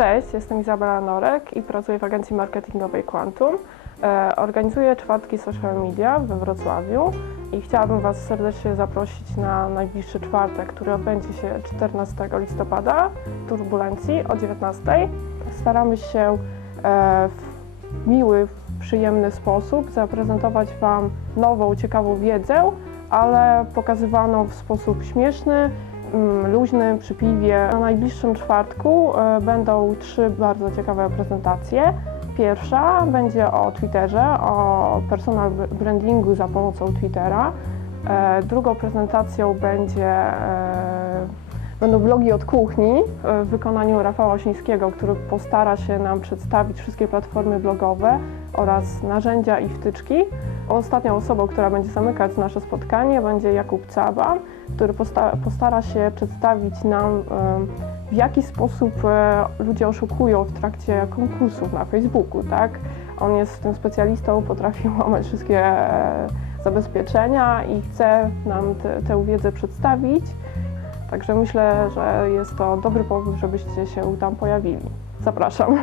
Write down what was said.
Cześć, jestem Izabela Norek i pracuję w agencji marketingowej Quantum. E, Organizuję czwartki social media we Wrocławiu i chciałabym Was serdecznie zaprosić na najbliższy czwartek, który odbędzie się 14 listopada w Turbulencji o 19. Staramy się e, w miły, przyjemny sposób zaprezentować Wam nową, ciekawą wiedzę, ale pokazywaną w sposób śmieszny, mm, luźny, przy piwie. Na najbliższym czwartku e, będą trzy bardzo ciekawe prezentacje. Pierwsza będzie o Twitterze, o personal brandingu za pomocą Twittera. E, Drugą prezentacją będzie, e, będą blogi od kuchni e, w wykonaniu Rafała Osińskiego, który postara się nam przedstawić wszystkie platformy blogowe oraz narzędzia i wtyczki. Ostatnią osobą, która będzie zamykać nasze spotkanie będzie Jakub Caba, który posta- postara się przedstawić nam, w jaki sposób e, ludzie oszukują w trakcie konkursów na Facebooku, tak? On jest tym specjalistą, potrafi łamać wszystkie e, zabezpieczenia i chce nam tę wiedzę przedstawić. Także myślę, że jest to dobry powód, żebyście się tam pojawili. Zapraszam.